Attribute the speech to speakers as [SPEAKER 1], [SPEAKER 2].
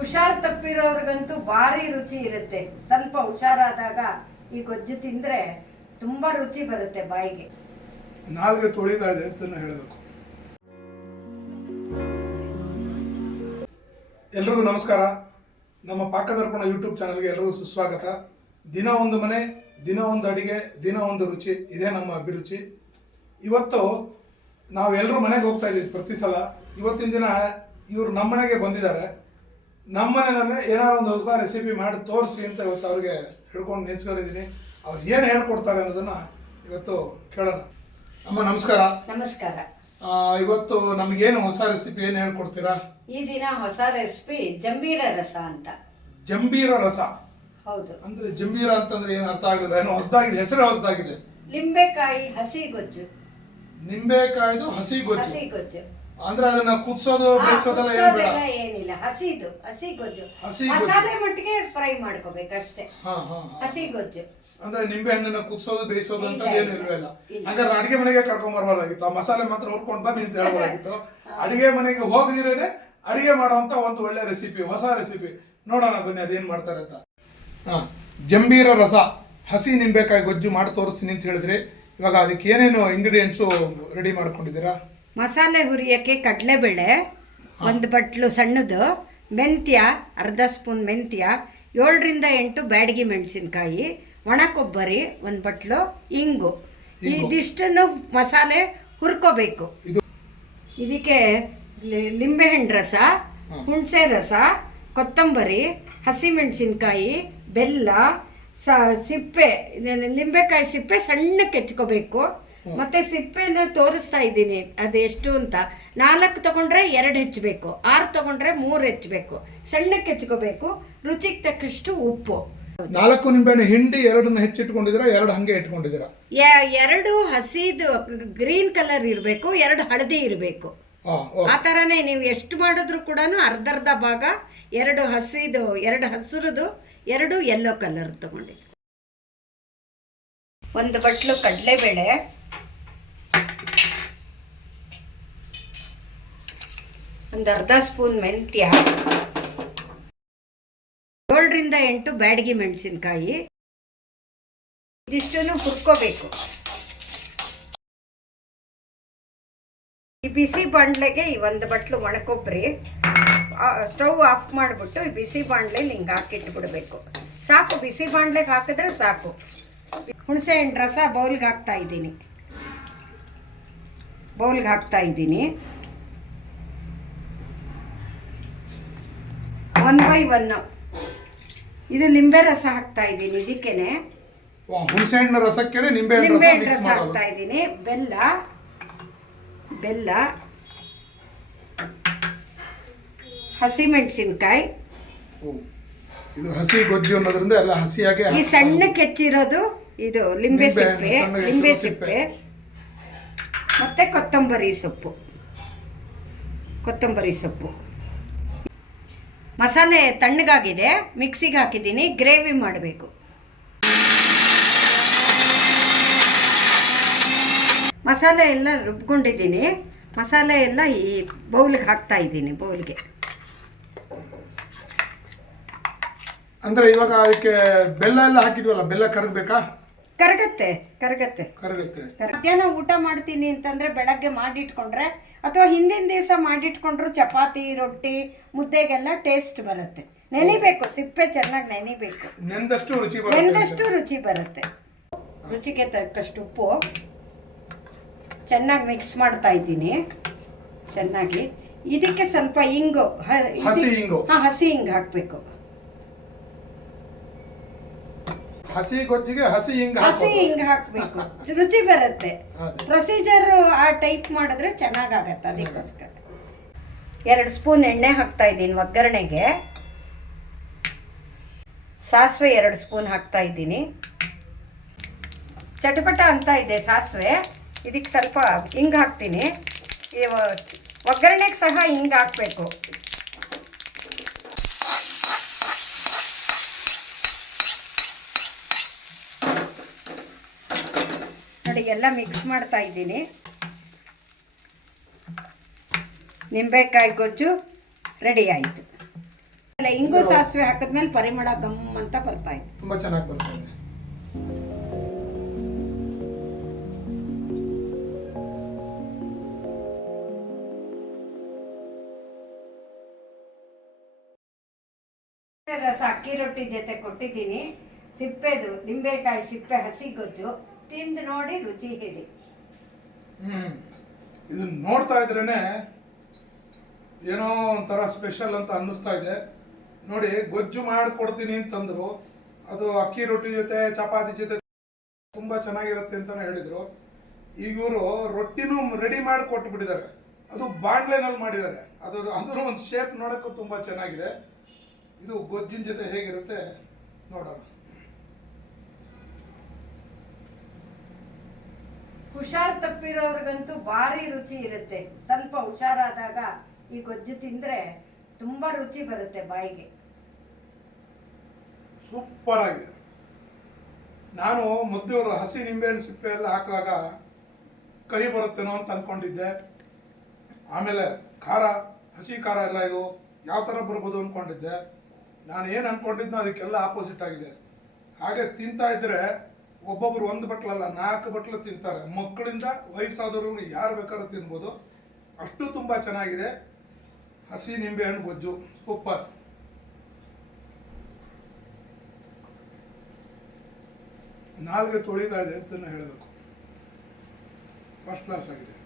[SPEAKER 1] ಹುಷಾರ್ ತಪ್ಪಿರೋರ್ಗಂತೂ ಭಾರಿ ರುಚಿ ಇರುತ್ತೆ. ಸ್ವಲ್ಪ ಹುಷಾರಾದಾಗ ಈ ಗೊಜ್ಜು ತಿಂದ್ರೆ ತುಂಬಾ ರುಚಿ ಬರುತ್ತೆ ಬಾಯಿಗೆ.
[SPEAKER 2] ನಾಲ್ಗೆ ತೊಳಿತಾ ಅಂತ ಹೇಳಬೇಕು. ಎಲ್ರಿಗೂ ನಮಸ್ಕಾರ. ನಮ್ಮ ಪಾಕದರ್ಪಣ ಯೂಟ್ಯೂಬ್ ಚಾನಲ್ಗೆ ಎಲ್ಲರಿಗೂ ಸುಸ್ವಾಗತ. ದಿನ ಒಂದು ಮನೆ, ದಿನ ಒಂದು ಅಡಿಗೆ, ದಿನ ಒಂದು ರುಚಿ, ಇದೇ ನಮ್ಮ ಅಭಿರುಚಿ. ಇವತ್ತು ನಾವು ಎಲ್ಲರೂ ಮನೆಗೆ ಹೋಗ್ತಾ ಇದ್ದೀವಿ ಪ್ರತಿ ಸಲ. ಇವತ್ತಿನ ದಿನ ಇವರು ನಮ್ಮ ಮನೆಗೆ ಬಂದಿದ್ದಾರೆ. ನಮ್ಮ ಮನೆಯಲ್ಲೇ ಏನಾದ್ರು ಒಂದು ಹೊಸ ರೆಸಿಪಿ ಮಾಡಿ ತೋರಿಸಿ ಅಂತ ಇವತ್ತು ಅವ್ರಿಗೆ ಹಿಡ್ಕೊಂಡು ನಿಲ್ಸ್ಕೊಂಡಿದ್ದೀನಿ. ಅವ್ರು ಏನು ಹೇಳ್ಕೊಡ್ತಾರೆ ಅನ್ನೋದನ್ನ ಇವತ್ತು ಕೇಳೋಣ. ಅಮ್ಮ ನಮಸ್ಕಾರ.
[SPEAKER 1] ನಮಸ್ಕಾರ.
[SPEAKER 2] ಆ, ಇವತ್ತು ನಮಗೇನು ಹೊಸ ರೆಸಿಪಿ ಏನು ಹೇಳ್ಕೊಡ್ತೀರಾ?
[SPEAKER 1] ಈ ದಿನ ಹೊಸ ರೆಸಿಪಿ ಜಂಬೀರ ರಸ ಅಂತ.
[SPEAKER 2] ಜಂಬೀರ ರಸ.
[SPEAKER 1] ಹೌದು.
[SPEAKER 2] ಅಂದ್ರೆ ಜಂಬೀರ ಅಂತಂದ್ರೆ ಏನು ಅರ್ಥ ಆಗಲಿಲ್ಲ ಏನು ಹೊಸದಾಗಿದೆ ಹೆಸರೇ ಹೊಸದಾಗಿದೆ.
[SPEAKER 1] ನಿಂಬೆಕಾಯಿ ಹಸಿ ಗೊಜ್ಜು.
[SPEAKER 2] ನಿಂಬೆಕಾಯಿದು ಹಸಿ ಗೊಜ್ಜು.
[SPEAKER 1] ಹಸಿ ಗೊಜ್ಜು.
[SPEAKER 2] ಅಂದ್ರೆ ಅದನ್ನ ಕುದಿಸೋದು ಬೇಯಿಸೋದೆಲ್ಲ ಏನು ಬೇಡ.
[SPEAKER 1] ಕುದ್ಸೋದೆಲ್ಲ ಏನಿಲ್ಲ. ಹಸಿದು ಹಸಿ ಗೊಜ್ಜು.
[SPEAKER 2] ಹಸಿ ಗೊಜ್ಜು.
[SPEAKER 1] ಮಸಾಲೆ ಮಟ್ಟಿಗೆ ಫ್ರೈ ಮಾಡ್ಕೋಬೇಕಷ್ಟೇ
[SPEAKER 2] ಹಾ ಹಾ ಹಾ.
[SPEAKER 1] ಹಸಿ ಗೊಜ್ಜು.
[SPEAKER 2] ಅಂದ್ರೆ ನಿಂಬೆ ಹಣ್ಣನ್ನ ಕುದಿಸೋದು ಬೇಯಿಸೋದು ಅಂತ
[SPEAKER 1] ಇಲ್ಲ,
[SPEAKER 2] ಏನು
[SPEAKER 1] ಇಲ್ಲ.
[SPEAKER 2] ಅಡಿಗೆ ಮನೆಗೆ ಕರ್ಕೊಂಡ್ ಬರ್ಬಾರ್ದಾಗಿತ್ತು. ಆ ಮಸಾಲೆ ಮಾತ್ರ ಹುರ್ಕೊಂಡು ಬಂದು ಅಂತ ಹೇಳ್ಬೋದಾಗಿತ್ತು ಅಡಿಗೆ ಮನೆಗೆ ಹೋಗದಿರೇನೆ ಅಡಿಗೆ ಮಾಡುವಂತ ಒಂದು ಒಳ್ಳೆ ರೆಸಿಪಿ ಹೊಸ ರೆಸಿಪಿ ನೋಡೋಣ ಬನ್ನಿ ಅದೇನ್ ಮಾಡ್ತಾರೆ ಅಂತ. ಹಾ ಜಂಬೀರ ರಸ ಹಸಿ ನಿಂಬೆಕಾಯಿ ಗೊಜ್ಜು ಮಾಡಿ ತೋರಿಸ್ತೀನಿ ಅಂತ ಹೇಳಿದ್ರಿ ಇವಾಗ ಅದಕ್ಕೆ ಏನೇನು ಇಂಗ್ರೀಡಿಯೆಂಟ್ಸು ರೆಡಿ ಮಾಡ್ಕೊಂಡಿದ್ದೀರಾ?
[SPEAKER 1] ಮಸಾಲೆ ಹುರಿಯೋಕ್ಕೆ ಕಡಲೆಬೇಳೆ ಒಂದು ಬಟ್ಲು ಸಣ್ಣದು ಮೆಂತ್ಯ ಅರ್ಧ ಸ್ಪೂನ್ ಮೆಂತ್ಯ ಏಳರಿಂದ ಎಂಟು ಬ್ಯಾಡಗಿ ಮೆಣಸಿನ್ಕಾಯಿ ಒಣ ಕೊಬ್ಬರಿ ಒಂದು ಬಟ್ಲು ಇಂಗು. ಇದಿಷ್ಟನ್ನು ಮಸಾಲೆ ಹುರ್ಕೋಬೇಕು.
[SPEAKER 2] ಇದು
[SPEAKER 1] ಇದಕ್ಕೆ ಲಿಂಬೆಹಣ್ಣು ರಸ ಹುಣಸೆ ರಸ ಕೊತ್ತಂಬರಿ ಹಸಿಮೆಣಸಿನ್ಕಾಯಿ ಬೆಲ್ಲ ಸ ಸಿಪ್ಪೆ ಇದನ್ನ ಲಿಂಬೆಕಾಯಿ ಸಿಪ್ಪೆ ಸಣ್ಣಕ್ಕೆ ಹೆಚ್ಕೋಬೇಕು. ಮತ್ತೆ ಸಿಪ್ಪೆನ ತೋರಿಸ್ತಾ ಇದ್ದೀನಿ. ಅದು ಎಷ್ಟು ಅಂತ. ನಾಲ್ಕು ತಗೊಂಡ್ರೆ ಎರಡು ಹೆಚ್ಚಬೇಕು. ಆರು ತಗೊಂಡ್ರೆ ಮೂರು ಹೆಚ್ಚಬೇಕು. ಸಣ್ಣಕ್ಕೆ ಹೆಚ್ಕೋಬೇಕು. ರುಚಿಗೆ ತಕ್ಕಷ್ಟು ಉಪ್ಪು.
[SPEAKER 2] ನಾಲ್ಕು ನಿಂಬೆಹಣ್ಣು ಹಿಂಡಿ ಎರಡನ್ನ ಹೆಚ್ಚಿಟ್ಕೊಂಡಿದ್ದೀರಾ? ಎರಡು ಹಂಗೆ ಇಟ್ಕೊಂಡಿದ್ದೀರಾ?
[SPEAKER 1] ಎರಡು ಹಸಿದು ಗ್ರೀನ್ ಕಲರ್ ಇರಬೇಕು ಎರಡು ಹಳದಿ ಇರಬೇಕು. ಆ ಥರನೇ ನೀವು ಎಷ್ಟು ಮಾಡಿದ್ರು ಕೂಡ ಅರ್ಧರ್ಧ ಭಾಗ ಎರಡು ಹಸಿದು ಎರಡು ಹಸಿರುದು ಎರಡು ಯೆಲ್ಲೋ ಕಲರ್ ತಗೊಂಡಿದ್ದು. ಒಂದು ಬಟ್ಲು ಕಡಲೆಬೇಳೆ. ಒಂದು ಅರ್ಧ ಸ್ಪೂನ್ ಮೆಂತ್ಯ. ಏಳರಿಂದ ಎಂಟು ಬ್ಯಾಡಗಿ ಮೆಣಸಿನ್ಕಾಯಿ. ಇದಿಷ್ಟನ್ನು ಹುರ್ಕೋಬೇಕು. ಈ ಬಿಸಿ ಬಾಣಲೆಗೆ ಈ ಒಂದು ಬಟ್ಲು ಒಣಕೊಬ್ಬರಿ ಸ್ಟವ್ ಆಫ್ ಮಾಡಿಬಿಟ್ಟು ಈ ಬಿಸಿ ಬಾಣಲೆಲಿ ಹಿಂಗೆ ಹಾಕಿಟ್ಬಿಡ್ಬೇಕು. ಸಾಕು, ಬಿಸಿ ಬಾಣಲೆಗೆ ಹಾಕಿದ್ರೆ ಸಾಕು. ಹುಣಸೆ ಹಣ್ಣು ರಸ ಬೌಲ್ಗೆ ಹಾಕ್ತಾ ಇದ್ದೀನಿ. ಬೌಲ್ಗೆ ಹಾಕ್ತಾ ಇದ್ದೀನಿ. ಒನ್ ಬೈ ಒನ್ ಇದು ನಿಂಬೆ ರಸ ಹಾಕ್ತಾ ಇದ್ದೀನಿ ಇದಕ್ಕೇನೆ.
[SPEAKER 2] ರಸಕ್ಕೆ ನಿಂಬೆ
[SPEAKER 1] ನಿಂಬೆ
[SPEAKER 2] ರಸ
[SPEAKER 1] ಹಾಕ್ತಾ ಇದ್ದೀನಿ. ಬೆಲ್ಲ ಬೆಲ್ಲ ಹಸಿಮೆಣಸಿನ್ಕಾಯಿ.
[SPEAKER 2] ಇದು ಹಸಿ ಗೊಜ್ಜು ಅನ್ನೋದ್ರಿಂದ ಎಲ್ಲ ಹಸಿಯಾಗಿ
[SPEAKER 1] ಈ ಸಣ್ಣ ಕೆಚ್ಚಿರೋದು ಇದು ಲಿಂಬೆ
[SPEAKER 2] ನಿಂಬೆ
[SPEAKER 1] ಸಿಪ್ಪೆ ಲಿಂಬೆ.
[SPEAKER 2] ಸಿಪ್ಪೆ.
[SPEAKER 1] ಮತ್ತೆ ಕೊತ್ತಂಬರಿ ಸೊಪ್ಪು. ಕೊತ್ತಂಬರಿ ಸೊಪ್ಪು. ಮಸಾಲೆ ತಣ್ಣಗಾಗಿದೆ, ಮಿಕ್ಸಿಗೆ ಹಾಕಿದ್ದೀನಿ, ಗ್ರೇವಿ ಮಾಡಬೇಕು. ಮಸಾಲೆ ಎಲ್ಲ ರುಬ್ಕೊಂಡಿದ್ದೀನಿ. ಮಸಾಲೆ ಎಲ್ಲ ಈ ಬೌಲ್ಗೆ ಹಾಕ್ತಾ ಇದ್ದೀನಿ, ಬೌಲ್ಗೆ.
[SPEAKER 2] ಅಂದರೆ ಇವಾಗ ಅದಕ್ಕೆ ಬೆಲ್ಲ ಎಲ್ಲ ಹಾಕಿದ್ವಲ್ಲ, ಬೆಲ್ಲ ಕರಗಬೇಕಾ?
[SPEAKER 1] ಕರಗತ್ತೆ ಕರಗತ್ತೆ.
[SPEAKER 2] ಕರಗುತ್ತೆ.
[SPEAKER 1] ಮಧ್ಯಾಹ್ನ ಊಟ ಮಾಡ್ತೀನಿ ಅಂತಂದ್ರೆ ಬೆಳಗ್ಗೆ ಮಾಡಿಟ್ಕೊಂಡ್ರೆ ಅಥವಾ ಹಿಂದಿನ ದಿವಸ ಮಾಡಿಟ್ಕೊಂಡ್ರು ಚಪಾತಿ ರೊಟ್ಟಿ ಮುದ್ದೆಗೆಲ್ಲ ಟೇಸ್ಟ್ ಬರುತ್ತೆ. ನೆನಿಬೇಕು ಸಿಪ್ಪೆ ಚೆನ್ನಾಗಿ ನೆನಿಬೇಕು.
[SPEAKER 2] ನೆಂದಷ್ಟು ರುಚಿ ಬರುತ್ತೆ
[SPEAKER 1] ನೆಂದಷ್ಟು ರುಚಿ ಬರುತ್ತೆ. ರುಚಿಗೆ ತಕ್ಕಷ್ಟು ಉಪ್ಪು. ಚೆನ್ನಾಗಿ ಮಿಕ್ಸ್ ಮಾಡ್ತಾ ಇದ್ದೀನಿ. ಚೆನ್ನಾಗಿ. ಇದಕ್ಕೆ ಸ್ವಲ್ಪ ಇಂಗು
[SPEAKER 2] ಹಸಿ ಇಂಗು.
[SPEAKER 1] ಹಾ ಹಸಿ ಹಿಂಗ್ ಹಾಕ್ಬೇಕು.
[SPEAKER 2] ಹಸಿ ಗೊಜ್ಜಿಗೆ ಹಸಿ ಹಿಂಗ
[SPEAKER 1] ಹಸಿ ಹಿಂಗ್ ಹಾಕ್ಬೇಕು. ರುಚಿ ಬರುತ್ತೆ. ಪ್ರೊಸೀಜರ್ ಆ ಟೈಪ್ ಮಾಡಿದ್ರೆ ಚೆನ್ನಾಗಾಗತ್ತೆ ಅದಕ್ಕೋಸ್ಕರ. ಎರಡು ಸ್ಪೂನ್ ಎಣ್ಣೆ ಹಾಕ್ತಾ ಇದ್ದೀನಿ ಒಗ್ಗರಣೆಗೆ. ಸಾಸಿವೆ ಎರಡು ಸ್ಪೂನ್ ಹಾಕ್ತಾ ಇದ್ದೀನಿ. ಚಟಪಟ ಅಂತ ಇದೆ ಸಾಸಿವೆ. ಇದಕ್ಕೆ ಸ್ವಲ್ಪ ಹಿಂಗೆ ಹಾಕ್ತೀನಿ. ಒಗ್ಗರಣೆಗೆ ಸಹ ಹಿಂಗೆ ಹಾಕಬೇಕು. ನೋಡಿ ಎಲ್ಲ ಮಿಕ್ಸ್ ಮಾಡ್ತಾ ಇದ್ದೀನಿ. ನಿಂಬೆಕಾಯಿ ಗೊಜ್ಜು ರೆಡಿ ಆಯಿತು. ಅಲ್ಲ ಇಂಗು ಸಾಸಿವೆ ಹಾಕಿದ್ಮೇಲೆ ಪರಿಮಳ ಗಮ್ ಅಂತ ಬರ್ತಾ ಇತ್ತು.
[SPEAKER 2] ತುಂಬ ಚೆನ್ನಾಗಿ ಬರ್ತಾ ಇದೆ.
[SPEAKER 1] ರಸ ಅಕ್ಕಿ ರೊಟ್ಟಿ ಜೊತೆ ಕೊಟ್ಟಿದ್ದೀನಿ. ಸಿಪ್ಪೆದು ನಿಂಬೆಕಾಯಿ ಸಿಪ್ಪೆ ಹಸಿ ಗೊಜ್ಜು. ತಿಂದು ನೋಡಿ ರುಚಿ ಹೇಳಿ.
[SPEAKER 2] ನೋಡ್ತಾ ಇದ್ರೇನೆ ಏನೋ ಒಂಥರ ಸ್ಪೆಷಲ್ ಅಂತ ಅನ್ನಿಸ್ತಾ ಇದೆ. ನೋಡಿ, ಗೊಜ್ಜು ಮಾಡಿಕೊಡ್ತೀನಿ ಅಂತಂದ್ರು. ಅದು ಅಕ್ಕಿ ರೊಟ್ಟಿ ಜೊತೆ, ಚಪಾತಿ ಜೊತೆ ತುಂಬ ಚೆನ್ನಾಗಿರುತ್ತೆ ಅಂತಾನೆ ಹೇಳಿದ್ರು. ಈಗ ಇವರು ರೊಟ್ಟಿನೂ ರೆಡಿ ಮಾಡಿ ಕೊಟ್ಬಿಟ್ಟಿದ್ದಾರೆ. ಅದು ಬಾಣ್ಲೆನಲ್ಲಿ ಮಾಡಿದ್ದಾರೆ. ಅದು ಅದನ್ನು ಒಂದು ಶೇಪ್ ನೋಡೋಕ್ಕೂ ತುಂಬ ಚೆನ್ನಾಗಿದೆ. ಇದು ಗೊಜ್ಜಿನ ಜೊತೆ ಹೇಗಿರುತ್ತೆ ನೋಡೋಣ.
[SPEAKER 1] ಹುಷಾರ್ ತಪ್ಪಿರೋರ್ಗಂತೂ ಭಾರಿ ರುಚಿ ಇರುತ್ತೆ. ಸ್ವಲ್ಪ ಹುಷಾರಾದಾಗ ಈ ಗೊಜ್ಜು ತಿಂದ್ರೆ ತುಂಬಾ ರುಚಿ ಬರುತ್ತೆ ಬಾಯಿಗೆ.
[SPEAKER 2] ಸೂಪರ್ ಆಗಿದೆ. ನಾನು ಮೊದಲು ಹಸಿ ನಿಂಬೆಹಣ್ಣು ಸಿಪ್ಪೆ ಎಲ್ಲ ಹಾಕಿದಾಗ ಕಹಿ ಬರುತ್ತೇನೋ ಅಂತ ಅಂದ್ಕೊಂಡಿದ್ದೆ ಆಮೇಲೆ ಖಾರ, ಹಸಿ ಖಾರ ಎಲ್ಲ ಇದು ಯಾವ ಥರ ಬರ್ಬೋದು ಅಂದ್ಕೊಂಡಿದ್ದೆ ನಾನು ಏನು ಅಂದ್ಕೊಂಡಿದ್ನೋ ಅದಕ್ಕೆಲ್ಲ ಆಪೋಸಿಟ್ ಆಗಿದೆ. ಹಾಗೆ ತಿಂತಾ ಇದ್ರೆ ಒಬ್ಬೊಬ್ರು ಒಂದು ಬಟ್ಲಲ್ಲ, ನಾಲ್ಕು ಬಟ್ಲು ತಿಂತಾರೆ. ಮಕ್ಕಳಿಂದ ವಯಸ್ಸಾದವರು ಯಾರು ಬೇಕಾದ್ರೂ ತಿನ್ಬೋದು. ಅಷ್ಟು ತುಂಬ ಚೆನ್ನಾಗಿದೆ. ಹಸಿ ನಿಂಬೆಹಣ್ಣು ಗೊಜ್ಜು. ಸೂಪರ್ ನಾಲ್ಗೆ ತೊಳಿತಾ ಇದೆ ಅಂತ ಹೇಳಬೇಕು. ಫಸ್ಟ್ ಕ್ಲಾಸ್ ಆಗಿದೆ.